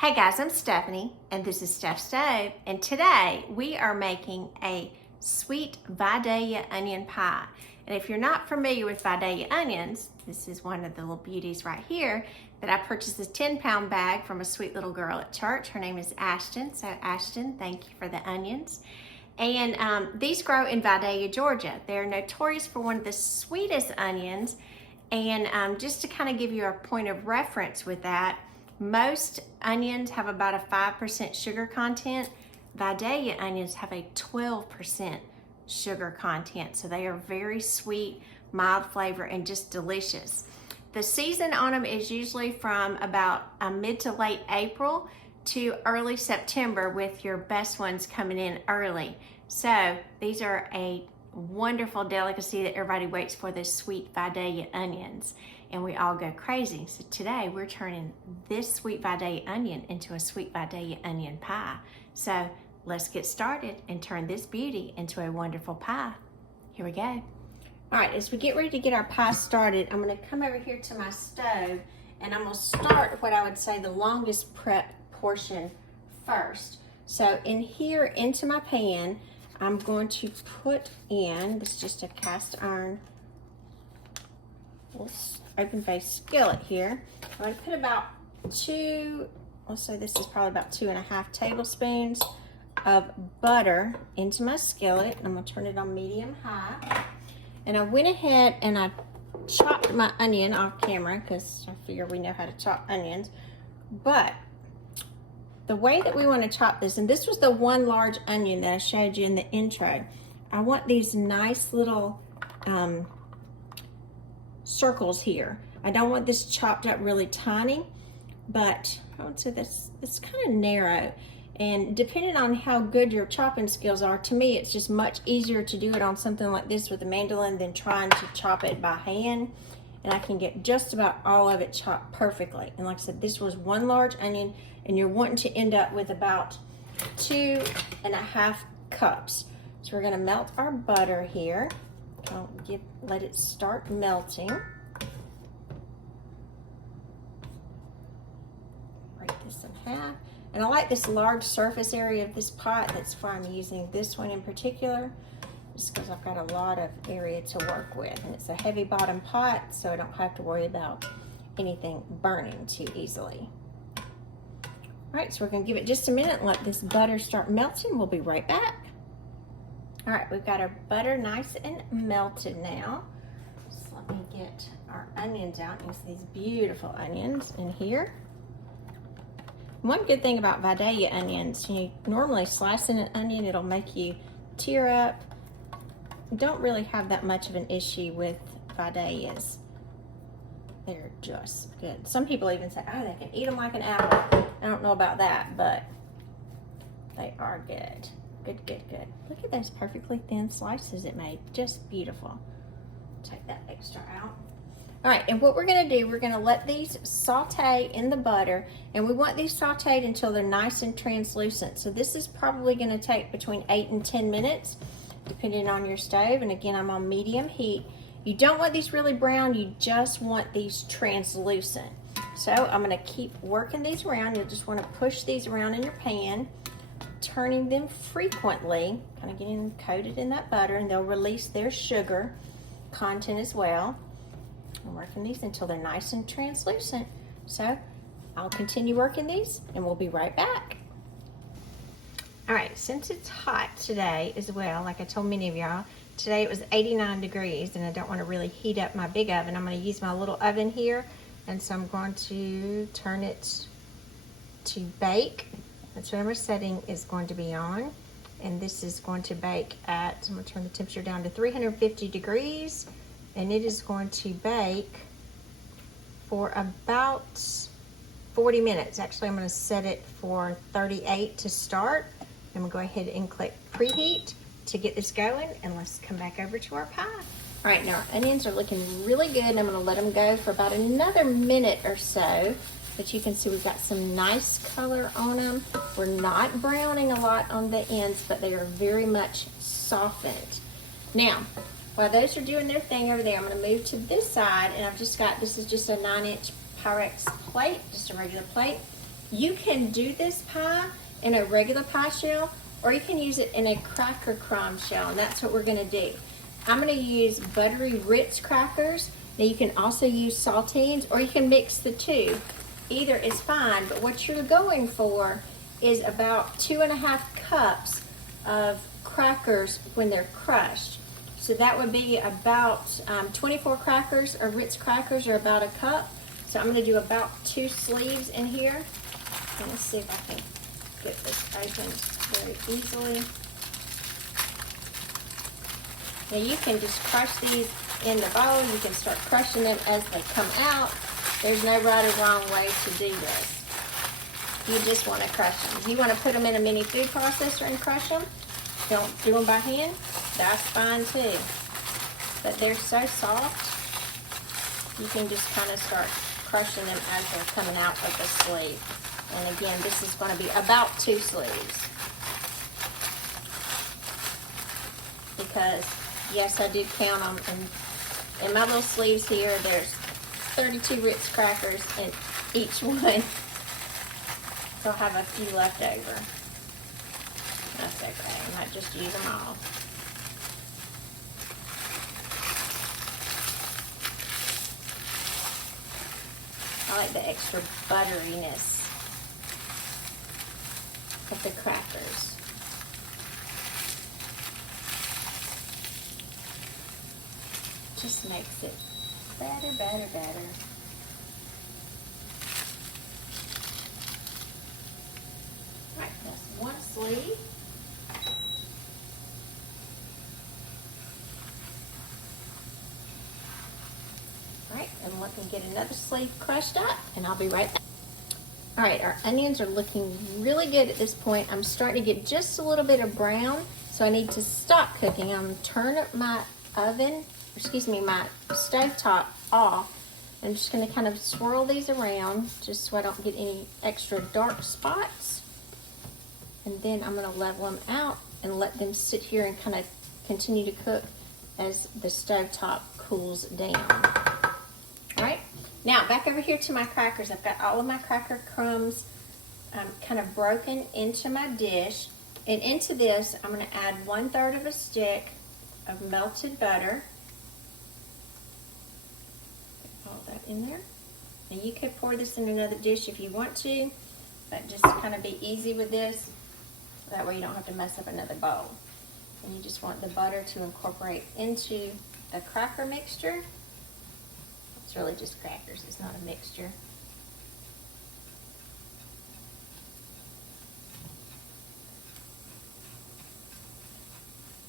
Hey guys, I'm Stephanie and this is Steph Stove, and today we are making a sweet Vidalia onion pie. And if you're not familiar with Vidalia onions, this is one of the little beauties right here that I purchased this 10-pound bag from a sweet little girl at church. Her name is Ashton. So Ashton, thank you for the onions. And these grow in Vidalia, Georgia. They're notorious for one of the sweetest onions. And just to kind of give you a point of reference with that, most onions have about a 5% sugar content. Vidalia onions have a 12% sugar content. So they are very sweet, mild flavor, and just delicious. The season on them is usually from about mid to late April to early September, with your best ones coming in early. So these are a wonderful delicacy that everybody waits for, this sweet Vidalia onions, and we all go crazy. So today we're turning this sweet Vidalia onion into a sweet Vidalia onion pie. So let's get started and turn this beauty into a wonderful pie. Here we go. All right, as we get ready to get our pie started, I'm going to come over here to my stove and I'm going to start what I would say the longest prep portion first. So in here, into my pan, I'm going to put in, this is just a cast iron open face skillet here. I'm going to put about let's say this is probably about 2.5 tablespoons of butter into my skillet. I'm going to turn it on medium high. And I went ahead and I chopped my onion off camera because I figure we know how to chop onions. But the way that we want to chop this, and this was the one large onion that I showed you in the intro, I want these nice little circles here. I don't want this chopped up really tiny, but I would say this it's kind of narrow. And depending on how good your chopping skills are, to me it's just much easier to do it on something like this with a mandolin than trying to chop it by hand. And I can get just about all of it chopped perfectly. And like I said, this was one large onion, and you're wanting to end up with about 2.5 cups. So we're gonna melt our butter here. Let it start melting. Break this in half. And I like this large surface area of this pot. That's why I'm using this one in particular, just because I've got a lot of area to work with. And it's a heavy bottom pot, so I don't have to worry about anything burning too easily. All right, so we're gonna give it just a minute and let this butter start melting. We'll be right back. All right, we've got our butter nice and melted now. So let me get our onions out. You see these beautiful onions in here. One good thing about Vidalia onions, you normally slicing an onion, it'll make you tear up. Don't really have that much of an issue with Vidalias. They're just good. Some people even say, oh, they can eat them like an apple. I don't know about that, but they are good. Good, good, good. Look at those perfectly thin slices it made. Just beautiful. Take that extra out. All right, and what we're gonna do, we're gonna let these saute in the butter, and we want these sauteed until they're nice and translucent. So this is probably gonna take between 8 and 10 minutes, depending on your stove. And again, I'm on medium heat. You don't want these really brown, you just want these translucent. So I'm gonna keep working these around. You'll just wanna push these around in your pan, turning them frequently, kind of getting them coated in that butter, and they'll release their sugar content as well. I'm working these until they're nice and translucent. So I'll continue working these and we'll be right back. All right, since it's hot today as well, like I told many of y'all, today it was 89 degrees and I don't want to really heat up my big oven. I'm going to use my little oven here, and so I'm going to turn it to bake. That's whatever setting is going to be on. And this is going to bake at, I'm going to turn the temperature down to 350 degrees. And it is going to bake for about 40 minutes. Actually, I'm going to set it for 38 to start. I'm going to go ahead and click preheat to get this going, and let's come back over to our pie. All right, now our onions are looking really good, and I'm going to let them go for about another minute or so. But you can see we've got some nice color on them. We're not browning a lot on the ends, but they are very much softened. Now, while those are doing their thing over there, I'm going to move to this side, and I've just got, this is just a 9-inch Pyrex plate, just a regular plate. You can do this pie in a regular pie shell, or you can use it in a cracker crumb shell, and that's what we're gonna do. I'm gonna use buttery Ritz crackers. Now you can also use saltines, or you can mix the two. Either is fine, but what you're going for is about 2.5 cups of crackers when they're crushed. So that would be about 24 crackers, or Ritz crackers are about a cup. So I'm gonna do about 2 sleeves in here. And let's see if I can get this open very easily. Now you can just crush these in the bowl. You can start crushing them as they come out. There's no right or wrong way to do this. You just want to crush them. If you want to put them in a mini food processor and crush them, don't do them by hand, that's fine too. But they're so soft, you can just kind of start crushing them as they're coming out of the sleeve. And again, this is going to be about 2 sleeves. Because, yes, I did count them. And in my little sleeves here, there's 32 Ritz crackers in each one. So I'll have a few left over. That's okay. I might just use them all. I like the extra butteriness of the crackers. Just makes it better, better, better. All right, that's one sleeve. All right, and let me get another sleeve crushed up, and I'll be right back. All right, our onions are looking really good at this point. I'm starting to get just a little bit of brown, so I need to stop cooking. I'm gonna turn up my oven, my stovetop off. I'm just gonna kind of swirl these around just so I don't get any extra dark spots. And then I'm gonna level them out and let them sit here and kind of continue to cook as the stovetop cools down. All right, now back over here to my crackers. I've got all of my cracker crumbs kind of broken into my dish. And into this, I'm gonna add 1/3 of a stick of melted butter. Put all that in there. Now you could pour this in another dish if you want to, but just kind of be easy with this. That way you don't have to mess up another bowl. And you just want the butter to incorporate into the cracker mixture. It's really just crackers, it's not a mixture.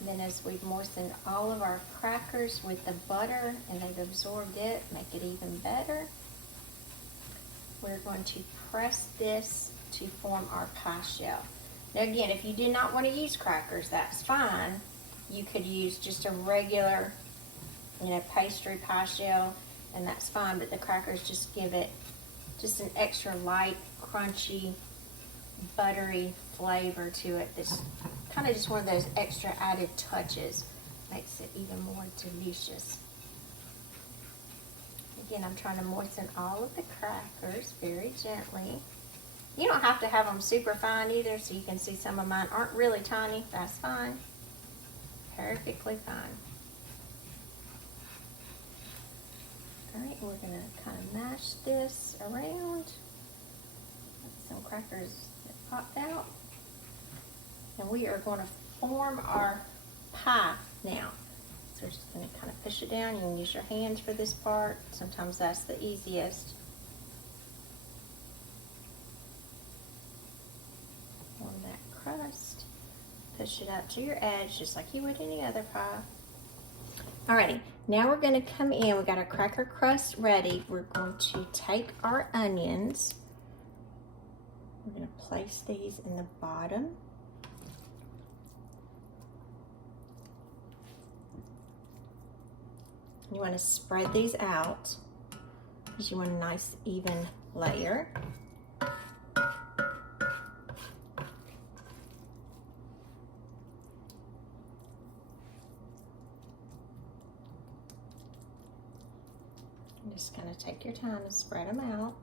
And then as we've moistened all of our crackers with the butter and they've absorbed it, make it even better, we're going to press this to form our pie shell. Now again, if you do not want to use crackers, that's fine. You could use just a regular, pastry pie shell, and that's fine, but the crackers just give it just an extra light, crunchy, buttery flavor to it. This kind of just one of those extra added touches. Makes it even more delicious. Again, I'm trying to moisten all of the crackers very gently. You don't have to have them super fine either, so you can see some of mine aren't really tiny. That's fine. Perfectly fine. All right, we're gonna kind of mash this around. Some crackers that popped out. And we are going to form our pie now. So we're just going to kind of push it down. You can use your hands for this part. Sometimes that's the easiest. Form that crust. Push it out to your edge just like you would any other pie. Alrighty, now we're going to come in. We've got our cracker crust ready. We're going to take our onions. We're going to place these in the bottom. You want to spread these out because you want a nice even layer. And just kind of take your time and spread them out.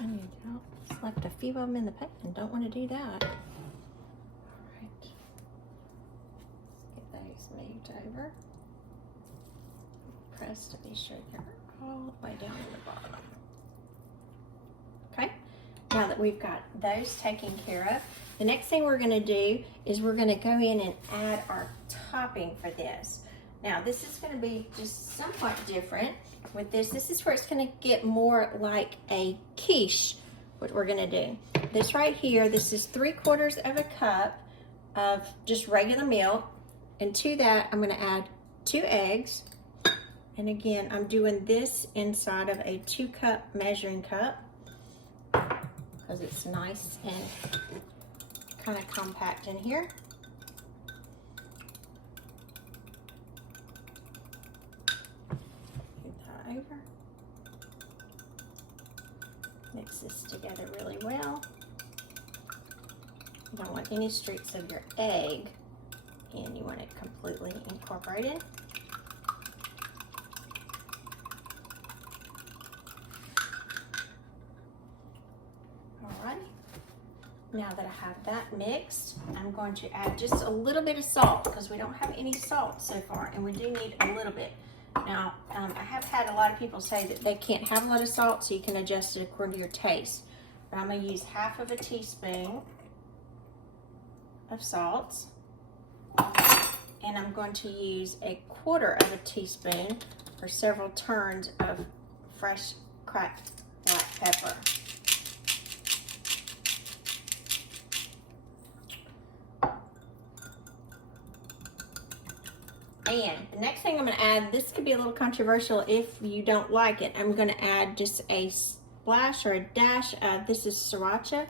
onions out. Just left a few of them in the pan. Don't want to do that. Alright. Let's get those moved over. Press to be sure they're all the way down to the bottom. Okay. Now that we've got those taken care of, the next thing we're going to do is we're going to go in and add our topping for this. Now this is going to be just somewhat different with this. This is where it's going to get more like a quiche, what we're going to do. This right here, this is 3/4 of a cup of just regular milk. And to that, I'm going to add 2 eggs. And again, I'm doing this inside of a 2-cup measuring cup because it's nice and kind of compact in here. Move that over. Mix this together really well. You don't want any streaks of your egg, and you want it completely incorporated. Now that I have that mixed, I'm going to add just a little bit of salt because we don't have any salt so far, and we do need a little bit. Now, I have had a lot of people say that they can't have a lot of salt, so you can adjust it according to your taste. But I'm going to use 1/2 teaspoon of salt, and I'm going to use 1/4 teaspoon for several turns of fresh cracked black pepper. And the next thing I'm going to add, this could be a little controversial if you don't like it. I'm going to add just a splash or a dash of, this is sriracha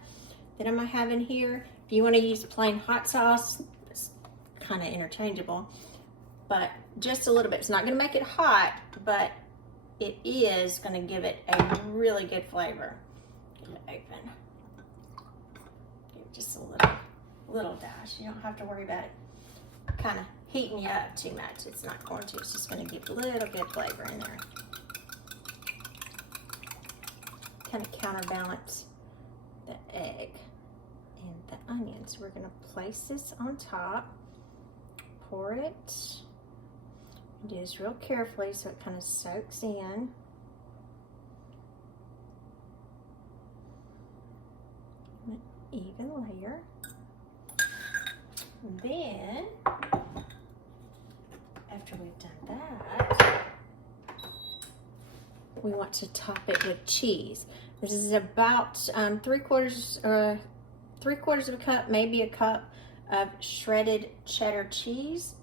that I'm going to have in here. If you want to use plain hot sauce, it's kind of interchangeable, but just a little bit. It's not going to make it hot, but it is going to give it a really good flavor. Get it open. Give it just a little dash. You don't have to worry about it kind of heating you up too much. It's not going to. It's just going to give a little good flavor in there. Kind of counterbalance the egg and the onions. We're going to place this on top, pour it, do this real carefully so it kind of soaks in. An even layer. Then, after we've done that, we want to top it with cheese. This is about 3/4 of a cup, maybe a cup of shredded cheddar cheese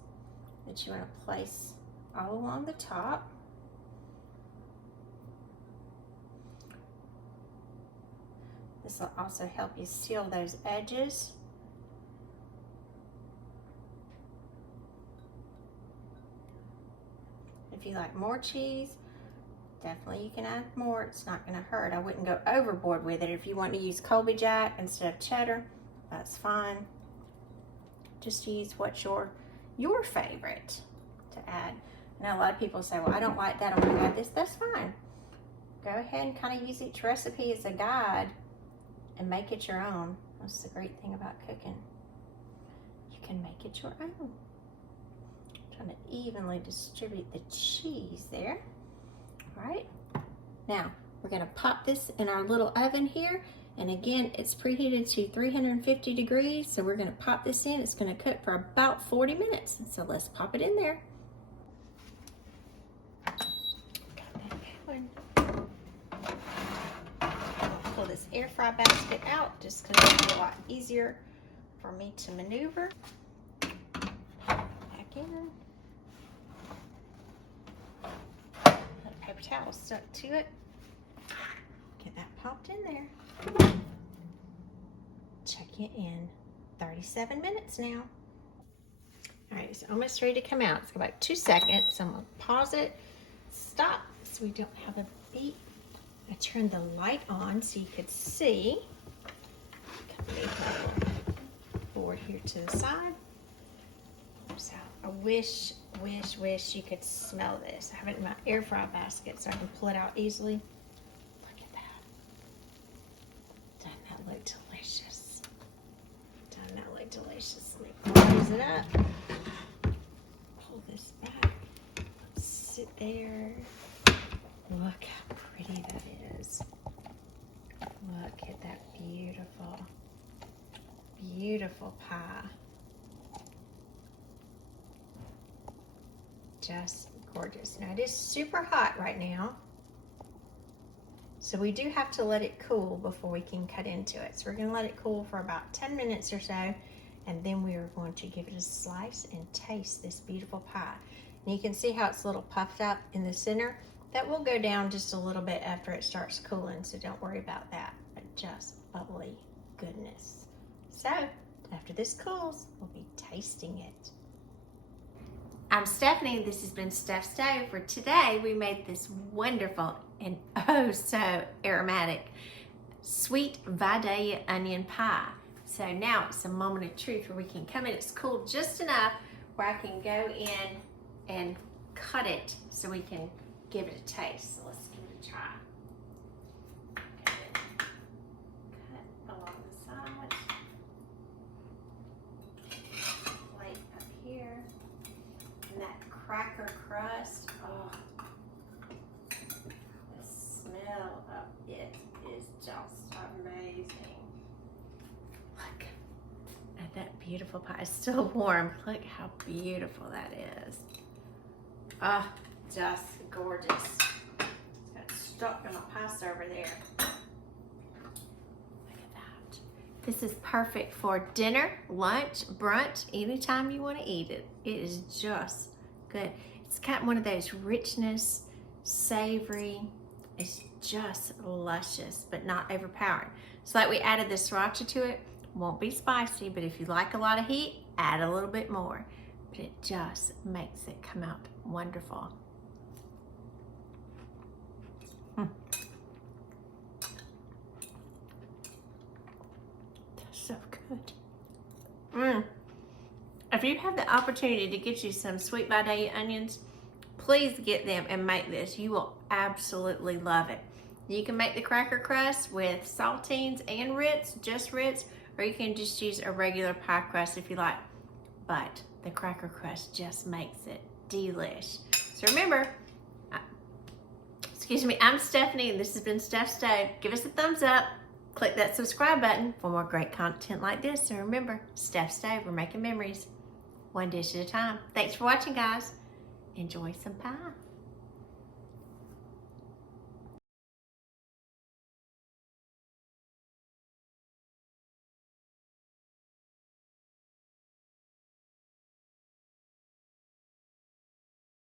that you want to place all along the top. This will also help you seal those edges. If you like more cheese, definitely you can add more. It's not going to hurt. I wouldn't go overboard with it. If you want to use Colby Jack instead of cheddar, that's fine. Just use what's your favorite to add. Now a lot of people say, well, I don't like that, I'm going to add this. That's fine. Go ahead and kind of use each recipe as a guide and make it your own. That's the great thing about cooking. You can make it your own. Trying to evenly distribute the cheese there. All right, now we're going to pop this in our little oven here, and again it's preheated to 350 degrees, so we're going to pop this in. It's going to cook for about 40 minutes, so let's pop it in there. Pull this air fry basket out just because it'll be a lot easier for me to maneuver. Back in. Paper towel stuck to it. Get that popped in there. Check it in 37 minutes now. All right, it's almost ready to come out. It's about 2 seconds. So I'm gonna pause it, stop, so we don't have a beep. I turned the light on so you could see. Move my little board here to the side. So I wish you could smell this. I have it in my air fry basket so I can pull it out easily. Look at delicious. Let me close it up. Pull this back. Sit there. Look how pretty that is. Look at that beautiful, beautiful pie. Just gorgeous. Now it is super hot right now, so we do have to let it cool before we can cut into it. So we're going to let it cool for about 10 minutes or so, and then we are going to give it a slice and taste this beautiful pie. And you can see how it's a little puffed up in the center. That will go down just a little bit after it starts cooling, so don't worry about that. But just bubbly goodness. So after this cools, we'll be tasting it. I'm Stephanie. This has been Steph's Stove. For today, we made this wonderful and oh so aromatic sweet Vidalia onion pie. So now it's a moment of truth where we can come in. It's cooled just enough where I can go in and cut it so we can give it a taste. So let's give it a try. Cut along the sides. Plate up here. And that cracker crust, oh, the smell of it is just amazing. Look at that beautiful pie. It's still warm. Look how beautiful that is. Oh, just gorgeous. It's got stuck in my pie server there. Look at that. This is perfect for dinner, lunch, brunch, anytime you want to eat it. It is just good. It's got one of those richness, savory. It's just luscious, but not overpowering. So like we added the sriracha to it. Won't be spicy, but if you like a lot of heat, add a little bit more. But it just makes it come out wonderful. That's so good. If you have the opportunity to get you some sweet Vidalia onions, please get them and make this. You will absolutely love it. You can make the cracker crust with Sautéing and Ritz, just Ritz, or you can just use a regular pie crust if you like. But the cracker crust just makes it delish. So remember, excuse me, I'm Stephanie and this has been Steph's Stove. Give us a thumbs up. Click that subscribe button for more great content like this. And remember, Steph's Stove, we're making memories one dish at a time. Thanks for watching, guys. Enjoy some pie.